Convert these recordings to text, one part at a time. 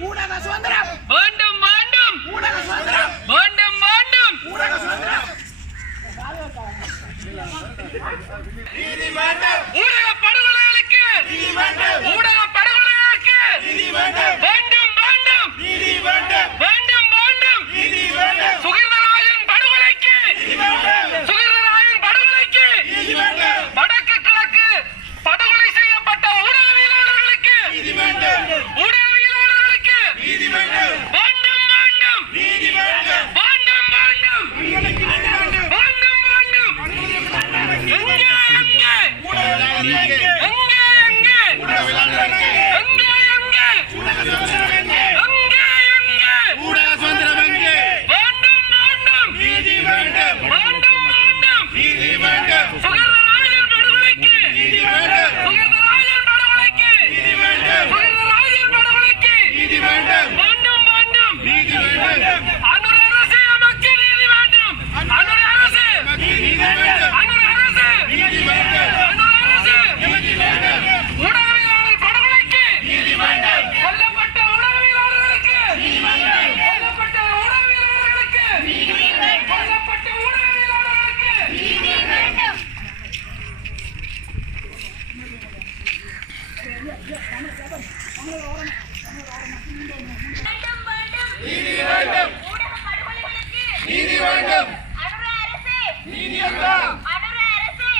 ஊடக சுதந்திரம். வேண்டும் வேண்டும். ஊடக சுதந்திரம். வேண்டும் வேண்டும்.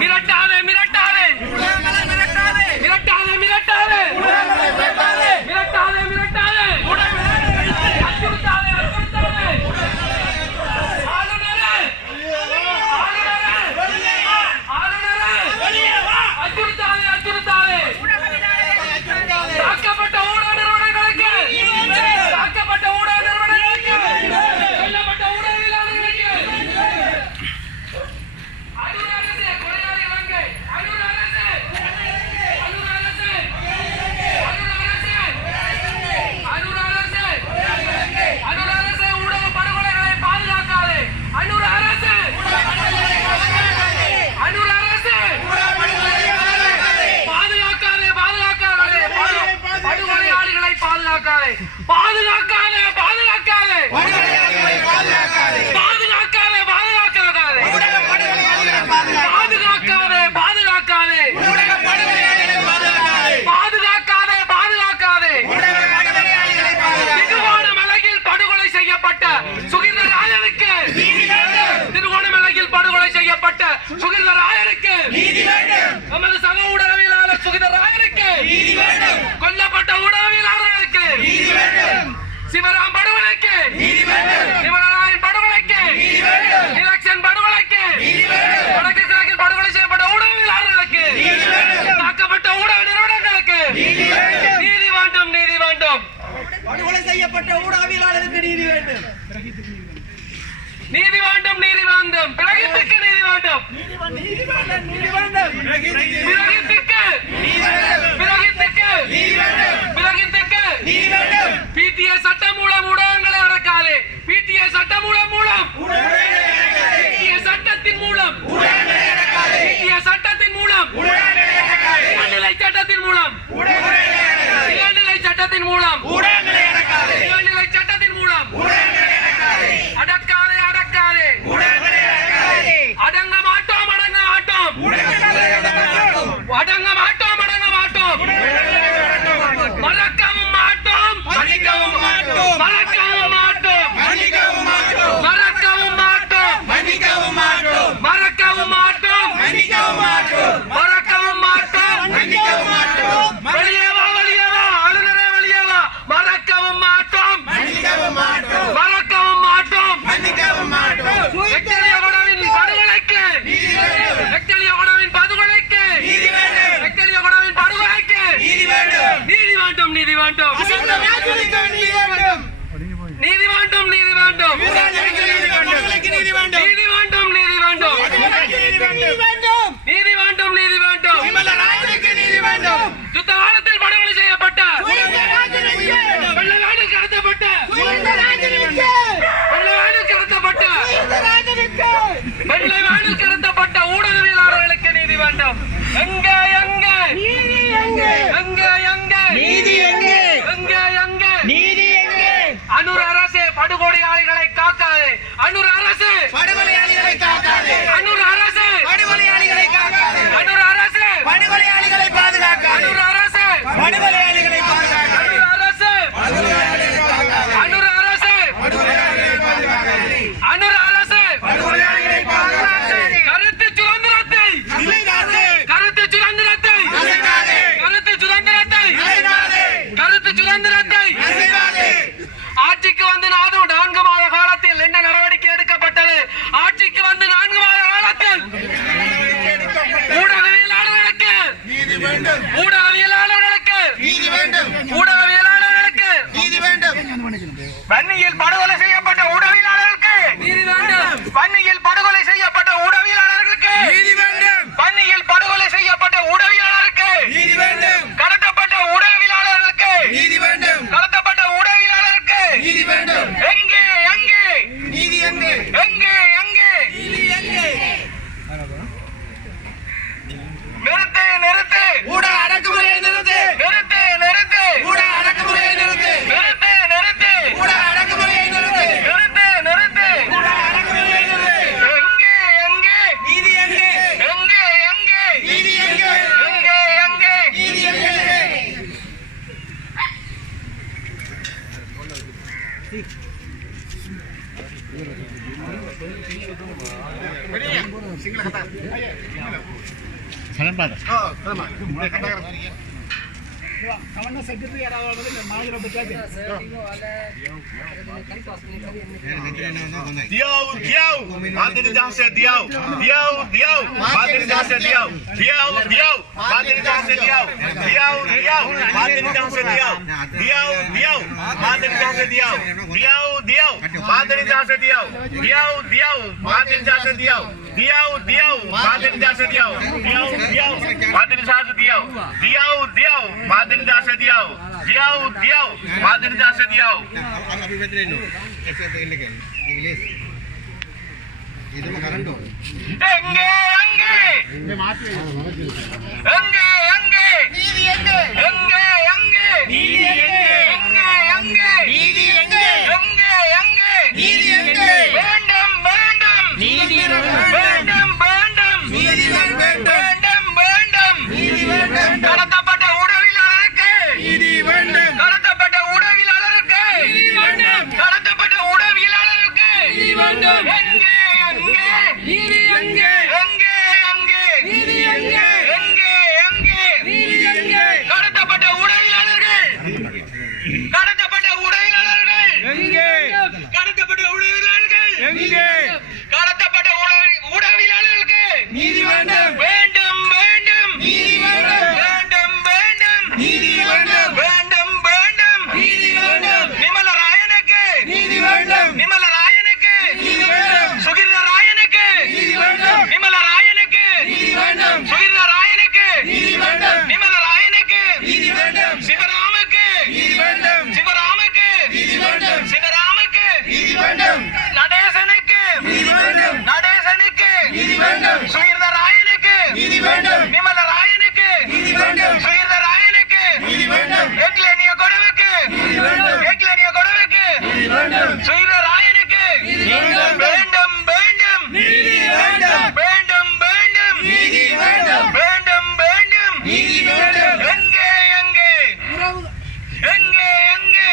মিরর ডাউন মিরর 把他俩干 நீதி வேண்டும் நீதி வேண்டும். பிரகித்துக்கு நீதி வேண்டும். பிரகித்துக்கு பிரகித்துக்கு பிரகித்துக்கு நீதி வேண்டும் നാടുകോടി ആളുകളെ மூட दियाओ दियाओ मातेरी जहाँ से दियाओ दियाओ दियाओ मातेरी जहाँ से दियाओ दियाओ दियाओ मातेरी जहाँ से दियाओ दियाओ दियाओ मातेरी जहाँ से दियाओ दियाओ दियाओ मातेरी जहाँ से दियाओ दियाओ दियाओ मातेरी जहाँ से दियाओ दियाओ दियाओ मातेरी जहाँ से दियाओ दियाओ दियाओ मातेरी जहाँ से दियाओ दियाओ दियाओ मातेरी जहाँ से दियाओ दियाओ दियाओ मातेरी जहाँ से दियाओ दियाओ दियाओ माध्यम दास से दियाओ अभी बेहतर नो कैसे देख लेंगे इंग्लिश ಇದು ಕರೆಂಟ್ ಹಂಗೆ ಹಂಗೆ ಹಂಗೆ ಹಂಗೆ ನೀದಿ ಹಂಗೆ ಹಂಗೆ ಹಂಗೆ ನೀದಿ ಹಂಗೆ ಹಂಗೆ ಹಂಗೆ ನೀದಿ ಹಂಗೆ ಹಂಗೆ ಹಂಗೆ ನೀದಿ Yeah. எங்கே எங்கே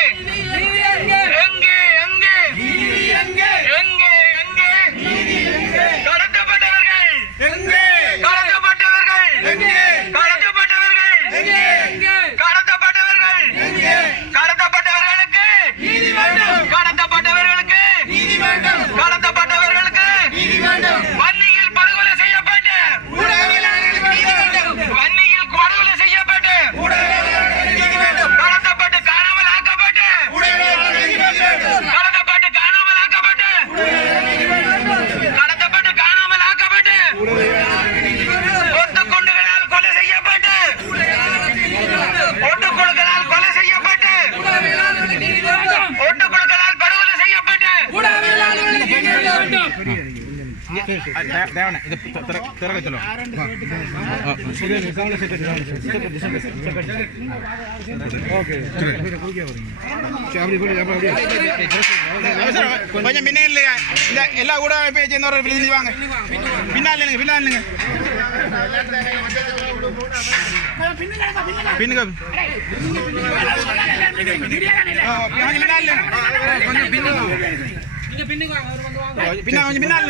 கொஞ்சம் பின்ன இல்லையா இந்த எல்லா கூட போய் சேர்ந்தவரை பிரிஞ்சு வாங்க. பின்னால் இல்லைங்க பின்னால் இல்லைங்க பின்னுங்க. கொஞ்சம் பின்னால் பின்னால்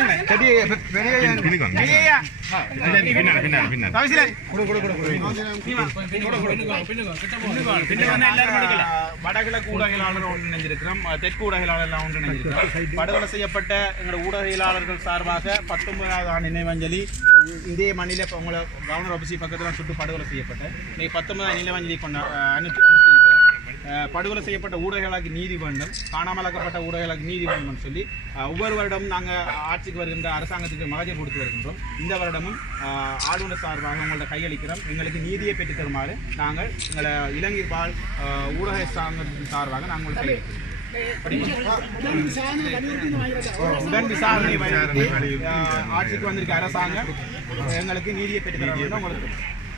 வடகிழக்கு ஊடகவியலாளர் ஒன்று நினைஞ்சிருக்கிறோம். தெற்கு ஊடகவியலாளர் ஒன்று நினைஞ்சிருக்கிறோம். படுகொலை செய்யப்பட்ட எங்களோட ஊடகவியலாளர்கள் சார்பாக பத்தொன்பதாவது ஆண்டு நினைவஞ்சலி இதே மண்ணில இப்போ உங்களை கவர்னர் ஆஃபீஸ் பக்கத்தில் சுட்டு படுகொலை செய்யப்பட்ட இன்னைக்கு பத்தொன்பதாம் நினைவஞ்சலி கொண்ட அனு அனுசரிக்கிறோம் அஹ் படுகொலை செய்யப்பட்ட ஊடகங்களுக்கு நீதி வேண்டும் காணாமலாக்கப்பட்ட ஊடகங்களுக்கு நீதி வேண்டும் சொல்லி ஒவ்வொரு வருடமும் நாங்கள் ஆட்சிக்கு வருகின்ற அரசாங்கத்துக்கு மகஜர் கொடுத்து வருகின்றோம். இந்த வருடமும் ஆளுநர் சார்பாக உங்கள்ட்ட கையளிக்கிறோம். எங்களுக்கு நீதியை பெற்றுத் தருமாறு நாங்கள் எங்களை இலங்கை பால் ஊடக சாங்கத்தின் சார்பாக நாங்கள் உங்களுக்கு கையளிக்கிறோம். உடன் விசாரணை ஆட்சிக்கு வந்திருக்க அரசாங்கம் எங்களுக்கு நீதியை பெற்றுத் தர வேண்டும் உங்களுக்கு